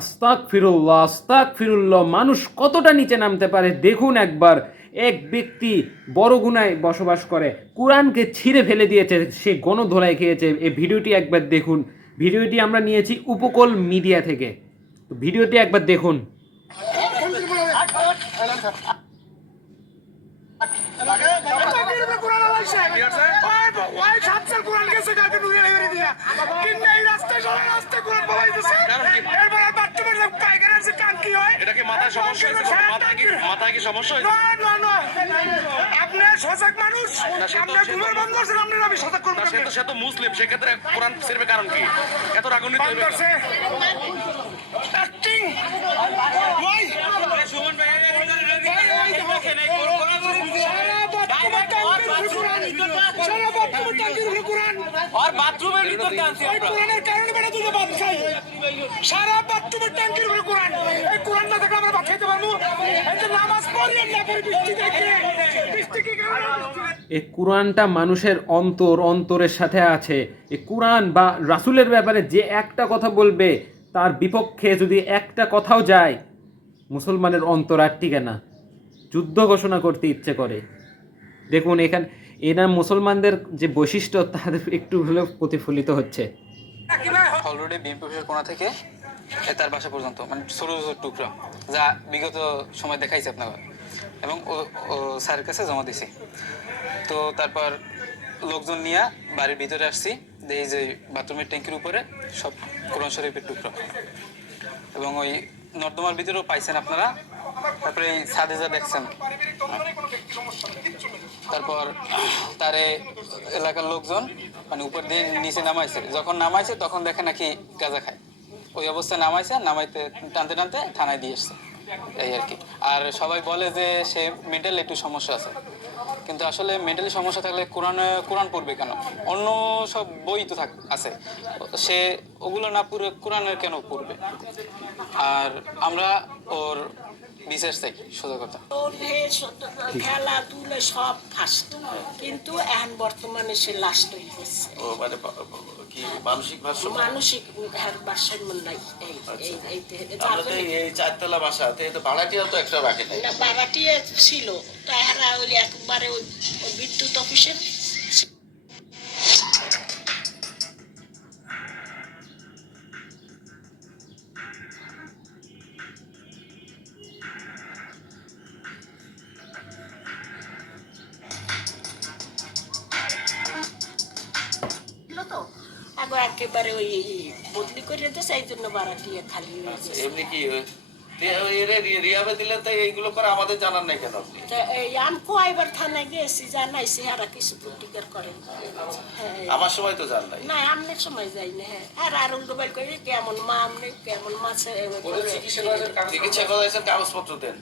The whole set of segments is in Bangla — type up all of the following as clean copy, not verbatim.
আস্তাগফিরুল্লাহ, আস্তাগফিরুল্লাহ। মানুষ কতটা নিচে নামতে পারে দেখুন একবার। এক ব্যক্তি বড় গুনায় বসবাস করে, কোরআনকে ছিঁড়ে ফেলে দিয়েছে, সে গণধোলাই খেয়েছে। এই ভিডিওটি একবার দেখুন। ভিডিওটি আমরা নিয়েছি উপকূল মিডিয়া থেকে। ভিডিওটি একবার দেখুন। মুসলিম সেক্ষেত্রে কোরআন শরীফের কারণ কি এত রাগান্বিত সারা বাথরুমের ট্যাঙ্কির উপরে কোরআন। এই কোরআন না থাকলে আমরা ভাত খাইতে পারবো? এই যে নামাজ পড়ি না পড়ি বৃষ্টি দেখে, বৃষ্টি কি কারণে? এই কোরআনটা মানুষের অন্তরের সাথে আছে। এই কোরআন বা রাসূলের ব্যাপারে যে একটা কথা বলবে, তার বিপক্ষে যদি একটা কথাও যায়, মুসলমানের অন্তর আর টিকে না, যুদ্ধ ঘোষণা করতে ইচ্ছে করে। দেখুন এখানে এরা মুসলমানদের যে বৈশিষ্ট্য তাদের একটু হলেও প্রতিফলিত হচ্ছে। অলরেডি বিএনপি অফিসের কোণা থেকে তার বাসা পর্যন্ত মানে ছোট ছোট টুকরা যা বিগত সময় দেখাইছে আপনারা, এবং ও স্যারের কাছে জমা দিছি। তো তারপর লোকজন নিয়ে বাড়ির ভিতরে আসছি, দেখি যে বাথরুমের ট্যাঙ্কির উপরে সব কোরআন শরীফের টুকরো, এবং ওই নর্দমার ভিতরেও পাইছেন আপনারা। তারপরে এই ছাদে যা দেখছেন, তারপর তারে এলাকার লোকজন মানে উপর দিয়ে নিচে নামাইছে। যখন নামাইছে তখন দেখে নাকি গাঁজা খায়। ওই অবস্থায় নামাইতে টানতে টানতে থানায় দিয়ে এসছে, এই আর কি। আর সবাই বলে যে সে মেন্টাল একটু সমস্যা আছে, কিন্তু আসলে মেন্টালি সমস্যা থাকলে কোরআন পড়বে কেন? অন্য সব বই তো আছে, সে ওগুলো না পড়ে কোরআনের কেন পড়বে? আর আমরা ওর বিশেষ চাই, সোজা কথা। খেলাধুলা সব ফার্স্ট, কিন্তু এখন বর্তমানে সে লাস্ট হয়ে গেছে। মানে কি মানসিক মানসিক ভারসাম্য নাই। এই চারতলা বাসা তো ভাড়াটিয়া তো একটা রাখে না, ভাড়াটিয়া ছিল তাহারা ওই একবারে ওই বিদ্যুৎ অফিসের। একেবারে ওই বদলি করে দিয়েছে, এই জন্য ভাড়াটিয়া খালি হয়েছে। এমনি কি রিহাবে দিলে তো এইগুলো করে আমাদের জানার নাই কেন? আপনি আমি কয়বার থানায় গেছি, জানাইছি, এরা কিছু প্রতিকার করেন। আমার সময় তো জান নাই না, আমনের সময় যাই না। হ্যাঁ, আর আরো মোবাইল করে কেমন মা আমনে কেমন মাছে চিকিৎসা করাইছেন, কাগজপত্র দেন।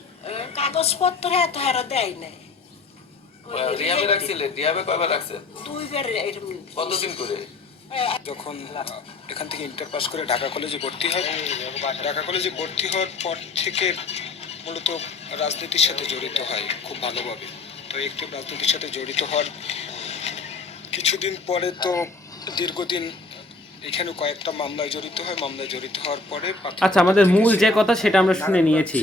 কাগজপত্র হ্যাঁ তো হেরা দেয় নাই। রিহাবে রাখছিলেন? রিহাবে কয়বার রাখছেন? 2 বার। কতদিন করে? যখন এখান থেকে ইন্টার পাস করে ঢাকা কলেজে ভর্তি হয়, ঢাকা কলেজে ভর্তি হওয়ার পর থেকে মূলত রাজনীতির সাথে জড়িত হয় খুব ভালোভাবে। তো একটু রাজনীতির সাথে জড়িত হওয়ার কিছুদিন পরে তো দীর্ঘদিন এখানে কয়েকটা মামলায় জড়িত হয়। মামলায় জড়িত হওয়ার পরে আচ্ছা, আমাদের মূল যে কথা সেটা আমরা শুনে নিয়েছি।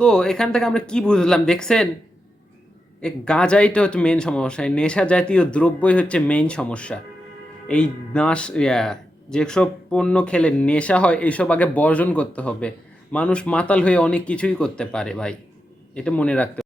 তো এখান থেকে আমরা কি বুঝলাম দেখছেন? এই গাঁজাইটা হচ্ছে মেইন সমস্যা, নেশা জাতীয় দ্রব্যই হচ্ছে মেইন সমস্যা। এই যেসব পণ্য খেলে নেশা হয় এইসব আগে বর্জন করতে হবে। মানুষ মাতাল হয়ে অনেক কিছুই করতে পারে ভাই, এটা মনে রাখতে